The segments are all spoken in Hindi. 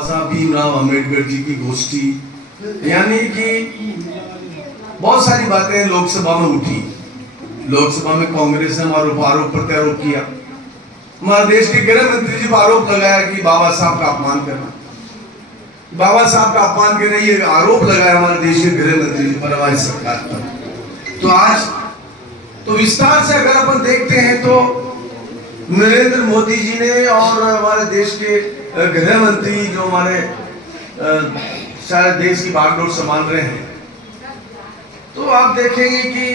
साहब भीमराव अंबेडकर जी की गोष्ठी, यानी कि बहुत सारी बातें लोकसभा में उठी। लोकसभा में कांग्रेस ने हमारे आरोप प्रत्यारोप किया। हमारे देश के गृह मंत्री जी पर आरोप लगाया कि बाबा साहब का अपमान करना, बाबा साहब का अपमान करना, ये आरोप लगाया हमारे देश के गृह मंत्री जी पर, हमारी सरकार पर। तो आज तो विस्तार से अगर अपन देखते हैं तो नरेंद्र मोदी जी ने और हमारे देश के गृह मंत्री जो हमारे शायद देश की बागडोर संभाल रहे हैं, तो आप देखेंगे कि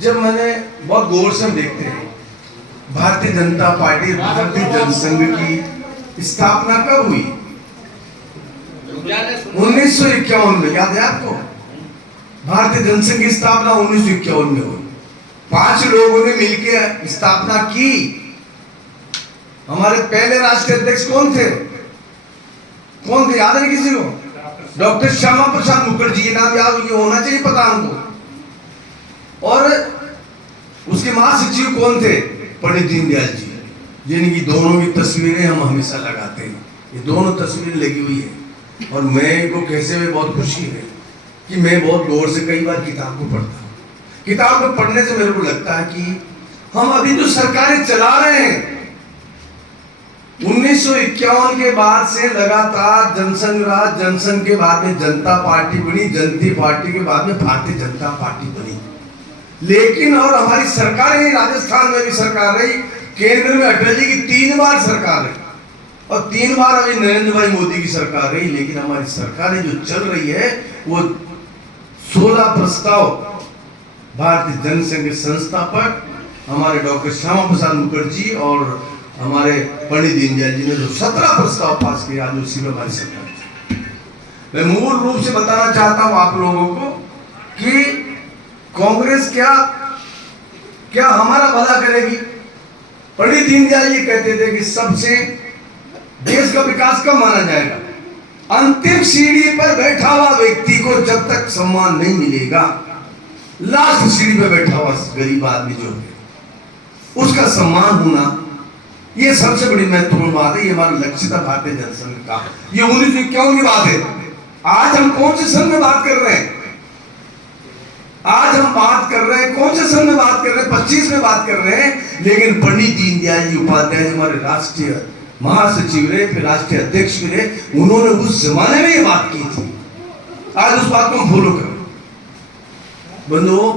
जब मैंने बहुत गौर से देखते हैं भारतीय जनता पार्टी, भारतीय जनसंघ की स्थापना कब हुई? 1951 में। याद है आपको? भारतीय जनसंघ की स्थापना 1951 में हुई। 5 लोगों ने मिलकर स्थापना की। हमारे पहले राष्ट्रीय अध्यक्ष कौन थे? कौन थे? याद है किसी को? डॉक्टर श्यामा प्रसाद मुखर्जी। ये नाम याद होना चाहिए, पता हमको। और उसके महासचिव कौन थे? पंडित दीनदयाल जी, जिनकी दोनों की तस्वीरें हम हमेशा लगाते हैं। ये दोनों तस्वीरें लगी हुई है और मैं इनको कैसे में बहुत खुशी है कि मैं बहुत गौर से कई बार किताब को पढ़ता हूँ। किताब को पढ़ने से मेरे को लगता है कि हम अभी जो सरकारें चला रहे हैं, 1951 के बाद से लगातार जनसंघ राज, जनसंघ के बाद में जनता पार्टी बनी, जनता पार्टी के बाद में भारतीय जनता पार्टी बनी। लेकिन और हमारी सरकार रही, राजस्थान में भी सरकार रही, केंद्र में अटल जी की 3 बार सरकार रही और 3 बार अभी नरेंद्र भाई मोदी की सरकार रही। लेकिन हमारी सरकारें जो चल रही है वो 16 प्रस्ताव भारतीय जनसंघ संस्थापक हमारे डॉक्टर श्यामा प्रसाद मुखर्जी और हमारे पंडित दीनदयाल जी ने जो 17 प्रस्ताव पास किया, आज उसी में हमारी सरकार। मैं मूल रूप से बताना चाहता हूं आप लोगों को कि कांग्रेस क्या हमारा भला करेगी? पंडित दीनदयाल जी कहते थे कि सबसे देश का विकास कब माना जाएगा? अंतिम सीढ़ी पर बैठा हुआ व्यक्ति को जब तक सम्मान नहीं मिलेगा, लास्ट सीढ़ी पर बैठा हुआ गरीब आदमी जो है उसका सम्मान होना, ये सबसे बड़ी महत्वपूर्ण बात है। ये हमारा लक्ष्य था भारतीय जनसंघ का। ये 1951 की बात है। आज हम कौन से संघ में बात कर रहे हैं? आज हम बात कर रहे हैं कौन से संघ में बात कर रहे हैं? 25 में बात कर रहे हैं। लेकिन पंडित दीनदयाल जी उपाध्याय हमारे राष्ट्रीय महासचिव रहे, फिर राष्ट्रीय अध्यक्ष भी रहे, उन्होंने उस जमाने में ये बात की थी। आज उस बात को हम फॉलो कर रहे हैं। बंधुओं,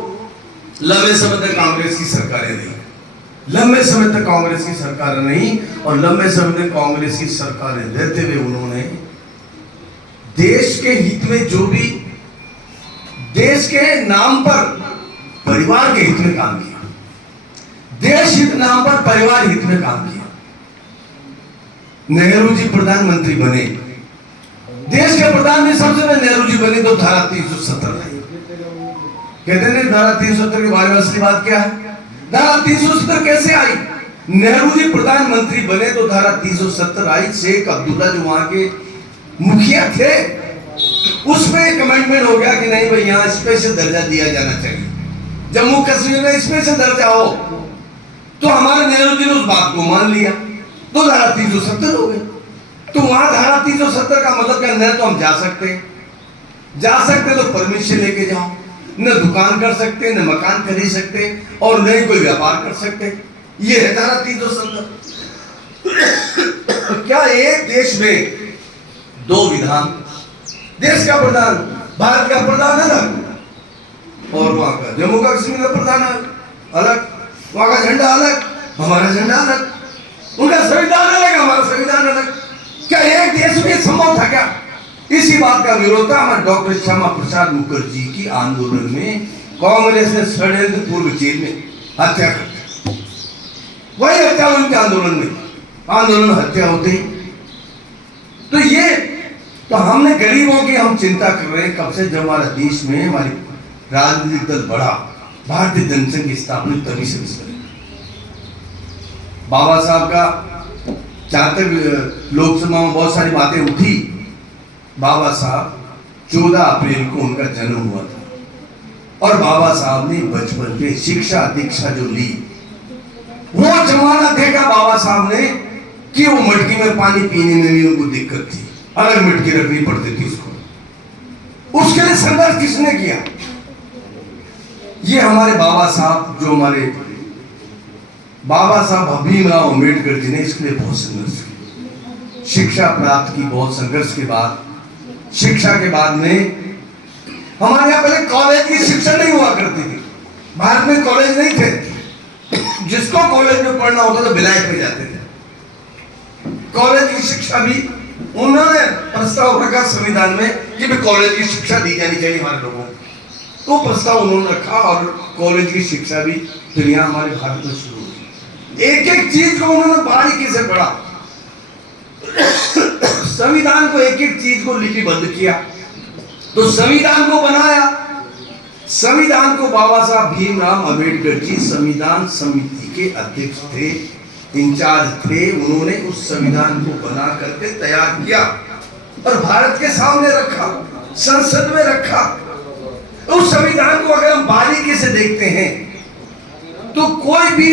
लंबे समय तक कांग्रेस की सरकारें रही, लंबे समय तक कांग्रेस की सरकार नहीं, और लंबे समय तक कांग्रेस की सरकारें रहते हुए उन्होंने देश के हित में जो भी, देश के नाम पर परिवार के हित में काम किया, देश हित नाम पर परिवार हित में काम किया। नेहरू जी प्रधानमंत्री बने, देश के प्रधानमंत्री सबसे पहले नेहरू जी बने तो धारा 370 आई। कहते हैं धारा 370 के बारे में असली बात क्या है? धारा 370 कैसे आई? नेहरू जी प्रधानमंत्री बने तो धारा 370 आई। शेख अब्दुल्ला जो वहां के मुखिया थे, उसमें एक अमेंडमेंट हो गया कि नहीं भाई, यहाँ स्पेशल दर्जा दिया जाना चाहिए। जम्मू कश्मीर में स्पेशल दर्जा हो, तो हमारे नेहरू जी ने उस बात को मान लिया, तो धारा 370 हो गई। तो वहां धारा 370 का मतलब क्या? न तो हम जा सकते तो परमिशन लेके जाओ, न दुकान कर सकते, न मकान खरीद सकते, और न ही कोई व्यापार कर सकते। ये है धारा 370। क्या एक देश में 2 विधान? देश का प्रधान, भारत का प्रधान अलग और वहां का जम्मू कश्मीर का प्रधान अलग, वहां का झंडा अलग, हमारा झंडा अलग, उनका संविधान अलग, हमारा संविधान अलग। क्या एक देश में संभव था क्या? इसी बात का विरोध था हमारे डॉक्टर श्यामा प्रसाद मुखर्जी की आंदोलन में। कांग्रेस ने षड्यंत्र पूर्व जेल में हत्या कर दी। वही हत्या उनके आंदोलन में, आंदोलन हत्या होते ही। तो हमने गरीबों की हम चिंता कर रहे हैं कब से, जब हमारा देश में हमारी राजनीतिक दल बढ़ा, भारतीय जनसंघ की स्थापना तभी से करें। बाबा साहब का जहां तक लोकसभा में बहुत सारी बातें उठी, बाबा साहब 14 अप्रैल को उनका जन्म हुआ था और बाबा साहब ने बचपन में शिक्षा दीक्षा जो ली, वो जमाना देखा बाबा साहब ने कि वो मटकी में पानी पीने में भी उनको दिक्कत थी, अलग मटकी रखनी पड़ती थी उसको। उसके लिए संघर्ष किसने किया? ये हमारे बाबा साहब, जो हमारे बाबा साहब भीमराव अम्बेडकर जी ने इसके लिए बहुत संघर्ष किया। शिक्षा प्राप्त की, बहुत संघर्ष के बाद, शिक्षा के बाद में हमारे यहाँ पहले कॉलेज की शिक्षा नहीं हुआ करती थी। भारत में कॉलेज नहीं थे। जिसको कॉलेज में पढ़ना होता था विलायत में जाते थे। कॉलेज की शिक्षा भी उन्होंने प्रस्ताव रखा संविधान में कि कॉलेज की शिक्षा दी जानी चाहिए हमारे लोगों को, तो प्रस्ताव उन्होंने रखा और कॉलेज की शिक्षा भी फिर यहाँ हमारे भारत में शुरू हुई। एक एक चीज को उन्होंने बारीकी से पढ़ा, संविधान को एक एक चीज को लिपिबद्ध किया, तो संविधान को बनाया। संविधान को बाबा साहब भीमराव अम्बेडकर जी संविधान समिति के अध्यक्ष थे, इंचार्ज थे। उन्होंने उस संविधान को बना करके तैयार किया और भारत के सामने रखा, संसद में रखा। उस संविधान को अगर हम बारीकी से देखते हैं तो कोई भी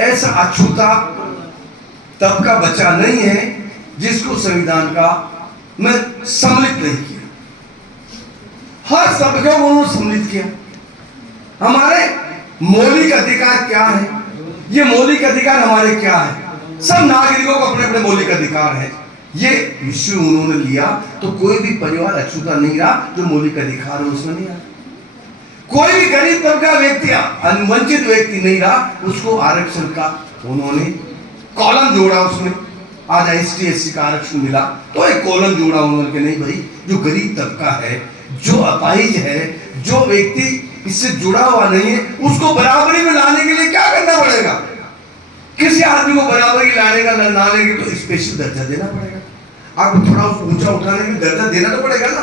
ऐसा अछूता तबका बचा नहीं है जिसको संविधान का में सम्मिलित नहीं किया। हर तबके को उन्होंने सम्मिलित किया। हमारे मौलिक अधिकार क्या है? ये मौलिक अधिकार हमारे क्या है? सब नागरिकों को अपने अपने मौलिक अधिकार है। ये विषय उन्होंने लिया तो कोई भी परिवार अछूता नहीं रहा जो मौलिक अधिकार है उसमें नहीं आया। कोई भी गरीब तबका व्यक्ति, वंचित व्यक्ति नहीं रहा, उसको आरक्षण का उन्होंने कॉलम जोड़ा। उसमें आज एसटी एससी का आरक्षण मिला तो एक कॉलम जोड़ा उन्होंने कि नहीं भाई, जो गरीब तबका है, जो अपाहिज है, जो व्यक्ति इससे जुड़ा हुआ नहीं है, उसको बराबरी में लाने के लिए क्या करना पड़ेगा? किसी आदमी को बराबरी लाने का ना लेंगे तो स्पेशल दर्जा देना पड़ेगा। आपको थोड़ा ऊंचा उठाने के लिए दर्जा देना तो पड़ेगा ना,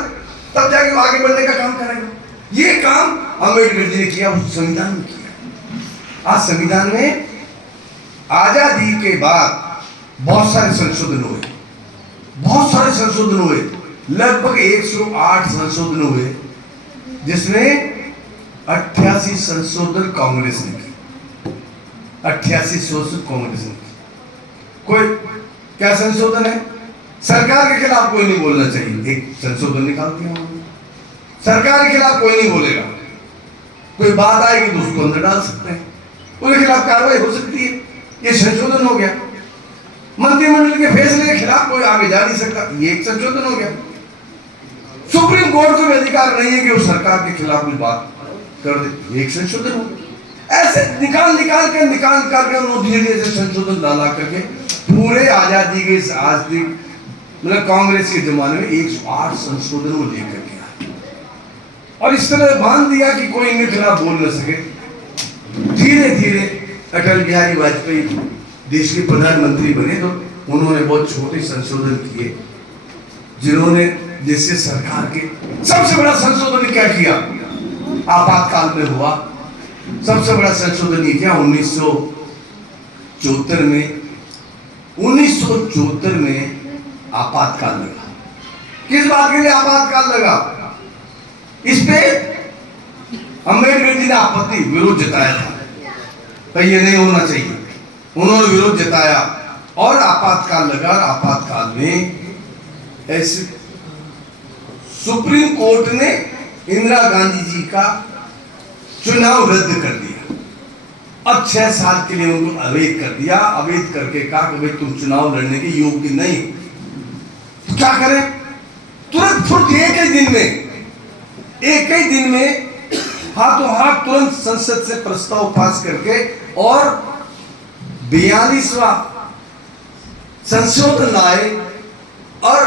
तब जाके वो आगे बढ़ने का काम करेगा। ये काम अम्बेडकर जी ने किया, उस संविधान में किया। आज संविधान में आजादी के बाद बहुत सारे संशोधन हुए, बहुत सारे संशोधन हुए, लगभग 108 संशोधन हुए, जिसमें 88 संशोधन कांग्रेस ने की। 88 संशोधन कांग्रेस ने की। कोई क्या संशोधन है? सरकार के खिलाफ कोई नहीं बोलना चाहिए, एक संशोधन निकाल दिया उन्होंने। सरकार के खिलाफ कोई नहीं बोलेगा, कोई बात आएगी तो उसको अंदर डाल सकते हैं, उसके खिलाफ कार्रवाई हो सकती है। ये संशोधन हो गया। मंत्रिमंडल के फैसले के खिलाफ कोई आगे जा नहीं सकता, ये एक संशोधन हो गया। सुप्रीम कोर्ट को भी अधिकार नहीं है कि वो सरकार के खिलाफ कोई बात कर दे, एक संशोधन हो गया। ऐसे निकाल कर उन्होंने धीरे धीरे संशोधन डाला करके पूरे आजादी के आज तक, मतलब कांग्रेस के जमाने में 108 संशोधन वो लेकर के आए और इस तरह बांध दिया कि कोई इनके खिलाफ बोल न सके। धीरे धीरे अटल बिहारी वाजपेयी देश के प्रधानमंत्री बने तो उन्होंने बहुत छोटे संशोधन किए, जिन्होंने जैसे सरकार के सबसे बड़ा संशोधन क्या किया? आपातकाल में हुआ सबसे बड़ा संशोधन ये किया 1974 में आपातकाल लगा। किस बात के लिए आपातकाल लगा? इस पे अम्बेडकर जी ने आपत्ति, विरोध जताया था, भाई ये नहीं होना चाहिए। उन्होंने विरोध जताया और आपातकाल लगा। आपातकाल में ऐसे सुप्रीम कोर्ट ने इंदिरा गांधी जी का चुनाव रद्द कर दिया। अब 6 साल के लिए उनको अवैध कर दिया। अवैध करके कहा कि भाई तुम चुनाव लड़ने के योग्य नहीं। तो क्या करें? तुरंत फुर्त एक ही दिन में हाथों हाथ तुरंत संसद से प्रस्ताव पास करके और 42वां संशोधन लाए और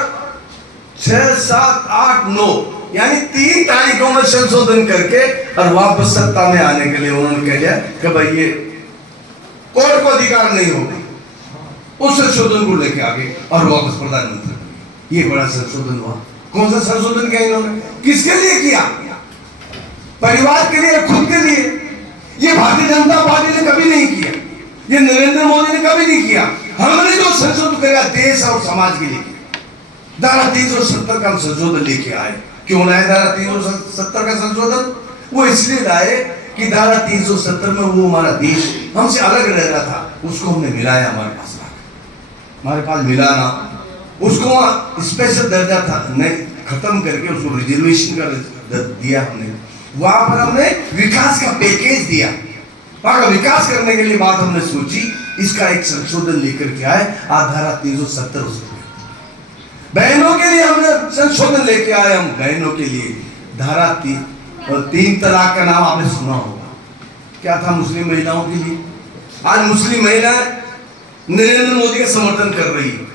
6, 7, 8, 9 यानी 3 तारीखों में संशोधन करके और वापस सत्ता में आने के लिए उन्होंने कह दिया कि भाई ये कोर्ट को अधिकार नहीं होगा। उस संशोधन को लेके आगे और वापस प्रधानमंत्री। ये बड़ा संशोधन हुआ। कौन सा संशोधन किया इन्होंने? किसके लिए किया? परिवार के लिए, खुद के लिए। ये भारतीय जनता पार्टी ने कभी नहीं किया, ये नरेंद्र मोदी ने कभी नहीं किया। हमने जो संशोधन किया देश और समाज के लिए, धारा 370 का संशोधन लेके आए। क्यों लाए धारा 370 का संशोधन? वो इसलिए लाए कि धारा 370 में वो हमारा देश हमसे अलग रह रहा था, उसको हमने मिलाया हमारे पास। हमारे पास मिला ना, उसको वहाँ स्पेशल दर्जा था नहीं, खत्म करके उसको रिजर्वेशन का दिया हमने। वहां पर हमने विकास का पैकेज दिया, वहां का विकास करने के लिए बात हमने सोची, इसका एक संशोधन लेकर के आए। आज धारा 370 बहनों के लिए हमने संशोधन लेके आए। हम बहनों के लिए धारा 3 तलाक का नाम आपने सुना होगा, क्या था मुस्लिम महिलाओं के लिए। आज मुस्लिम महिलाएं नरेंद्र मोदी का समर्थन कर रही है।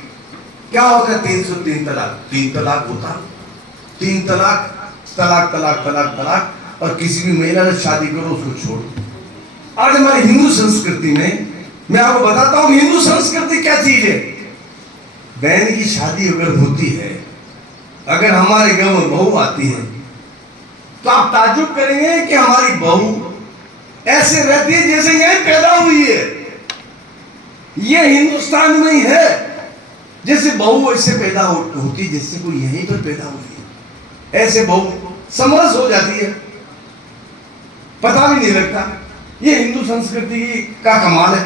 क्या होगा 303 तलाक? 3 तलाक होता, 3 तलाक, तलाक तलाक तलाक तलाक, और किसी भी महिला से शादी करो उसको छोड़ो। आज हमारी हिंदू संस्कृति में मैं आपको बताता हूं हिंदू संस्कृति क्या चीज है। बहन की शादी अगर होती है, अगर हमारे गांव में बहू आती है, तो आप ताज्जुब करेंगे कि हमारी बहू ऐसे रहती है जैसे यहीं पैदा हुई है। ये हिंदुस्तान में ही है, जैसे बहू ऐसे पैदा होती जैसे कोई यहीं पर पैदा हुई है। ऐसे बहू समरस हो जाती है, पता भी नहीं लगता। ये हिंदू संस्कृति का कमाल है।